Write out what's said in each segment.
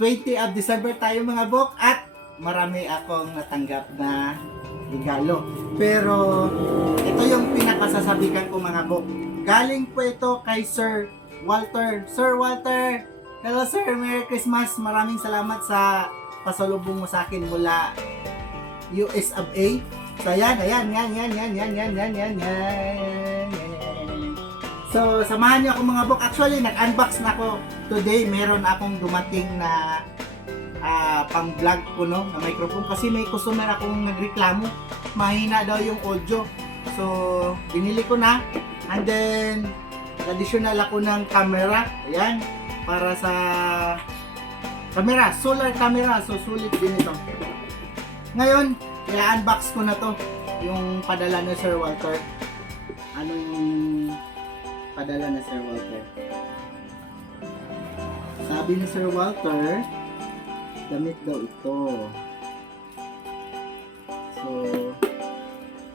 20 of December tayo mga bok at marami akong natanggap na regalo. Pero ito yung pinakasasabikan ko mga bok. Galing po ito kay Sir Walter. Sir Walter, hello sir, Merry Christmas. Maraming salamat sa pasalubong mo sa akin mula US of A. So yan. So samahan niyo ako mga bok. Actually nag-unbox na ako today. Meron akong dumating na pang vlog ko no, na microphone kasi may customer akong nagreklamo. Mahina daw yung audio. So binili ko na. And then additional ako ng camera. Ayan. Para sa camera, solar camera. So sulit din ito. Ngayon, i-unbox ko na to. Yung padala ni Sir Walter. Ano yung padala ni Sir Walter? Sabi ni Sir Walter, damit daw ito. So,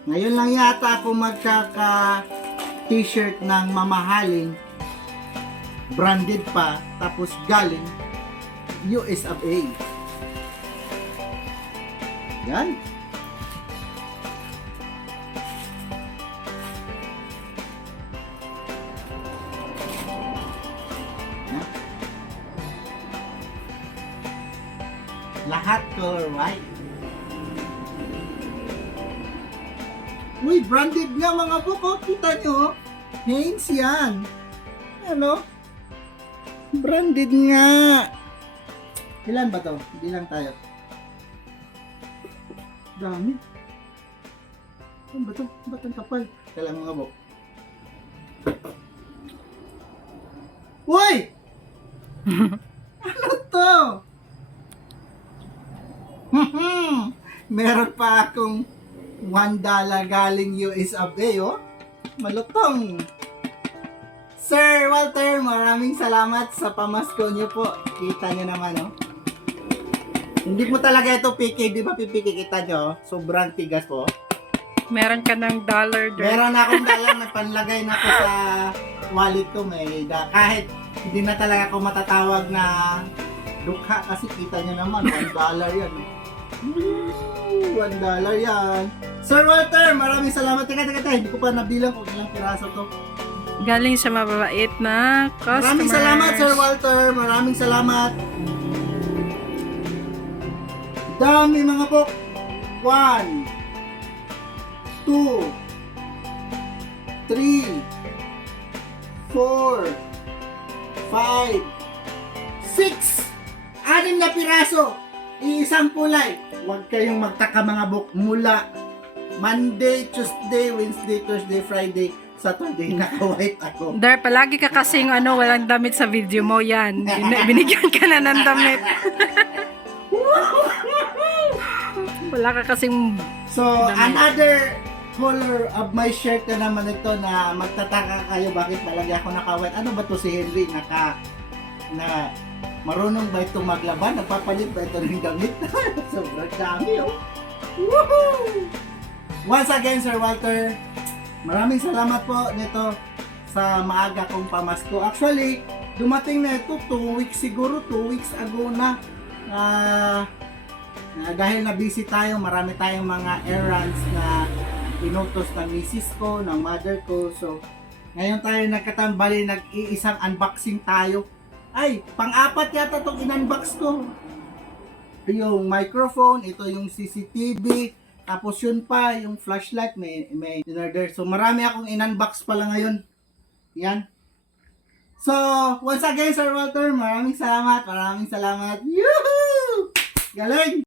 ngayon lang yata ako magkaka t-shirt ng mamahaling, branded pa, tapos galing US of A. Yan. Lahat color white. Uy, branded nga mga buko. Kita nyo? Hanes yan. Ano? Branded nga. Ilan ba to? Hindi lang tayo. Dami. Ano ba to? Ba't ang kapal? Kailang mga buko. Uy! Ano to? Meron pa akong $1 galing US of A, oh. Malutong. Sir Walter, maraming salamat sa pamasko niyo po. Kita niyo naman, oh. Hindi mo talaga ito piki, di ba pipiki, kita niyo? Sobrang tigas po. Meron ka ng dollar doon. Meron akong dollar na panlagay na ko sa wallet ko. Kahit hindi na talaga ako matatawag na dukha kasi kita niyo naman, $1 yan. $1 yan. Sir Walter, maraming salamat. Teka, hindi ko pa nabilang kung ilang piraso to. Galing sa mababait na customers. Maraming salamat, Sir Walter. Maraming salamat. Dami mga bok. 1, 2, 3, 4, 5, 6. 6 na piraso. Iisang kulay. Huwag kayong magtaka mga bok. Mula Monday, Tuesday, Wednesday, Thursday, Friday, Saturday, naka-white ako. Dar, palagi ka kasing walang damit sa video mo yan. Binigyan ka na ng damit. Wala ka kasing So, damit. another color of my shirt na naman ito na magtataka kayo bakit palagi ako naka-white. Ano ba to si Henry? Na marunong ba itong maglaban? Nagpapalit ba ito ng damit? Sobrang dami, oh. Woohoo! Once again, Sir Walter, maraming salamat po nito sa maaga kong pamasko. Actually, dumating na ito 2 weeks siguro, 2 weeks ago na. Dahil na busy tayo, marami tayong mga errands na inutos ng misis ko, ng mother ko. So, ngayon tayo nagkatambali, nag-iisang unboxing tayo. Ay, pang-apat yata itong in-unbox ko. Yung microphone, ito yung CCTV, tapos yun pa, yung flashlight, may in-order. So, marami akong in-unbox pala ngayon. Yan. So, once again, Sir Walter, maraming salamat. Yoo-hoo! Galing!